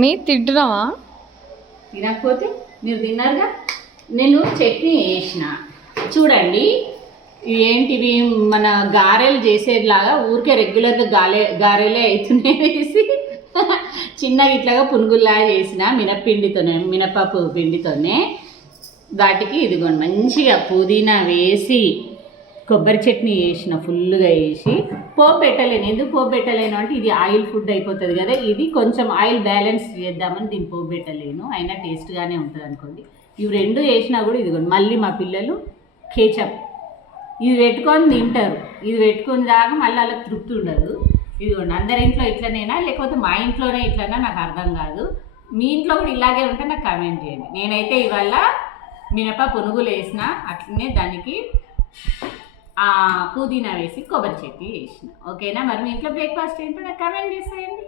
మీ తింటున్నావా? తినకపోతే మీరు తిన్నారుగా. నేను చట్నీ వేసిన చూడండి. ఏంటివి మన గారెలు చేసేలాగా ఊరికే రెగ్యులర్గా గారెలే అవుతున్నాయి వేసి చిన్నగా ఇట్లాగా పునుగుల్లా చేసిన మినపప్పు పిండితోనే వాటికి ఇదిగోండి మంచిగా పుదీనా వేసి కొబ్బరి చట్నీ వేసిన ఫుల్గా వేసి పోపు పెట్టలేను. ఎందుకు పోపు పెట్టలేను అంటే ఇది ఆయిల్ ఫుడ్ అయిపోతుంది కదా, ఇది కొంచెం ఆయిల్ బ్యాలెన్స్ చేద్దామని దీన్ని పోపు పెట్టలేను, అయినా టేస్ట్గానే ఉంటుంది అనుకోండి. ఇవి రెండు వేసినా కూడా ఇదిగోండి మళ్ళీ మా పిల్లలు కేచప్ ఇది పెట్టుకొని తింటారు. ఇది పెట్టుకొని దాకా మళ్ళీ అలా తృప్తి ఉండదు. ఇదిగోండి అందరి ఇంట్లో ఇట్లనేనా లేకపోతే మా ఇంట్లోనే ఇట్లనా నాకు అర్థం కాదు. మీ ఇంట్లో కూడా ఇలాగే ఉంటే నాకు కామెంట్ చేయండి. నేనైతే ఇవాళ పునుగులు వేసిన అట్లనే దానికి పుదీనా వేసి కొబ్బరి చట్నీ వేసిన. ఓకేనా? మరి మీ ఇంట్లో బ్రేక్ఫాస్ట్ ఏంటో నాకు కామెంట్ చేసేయండి.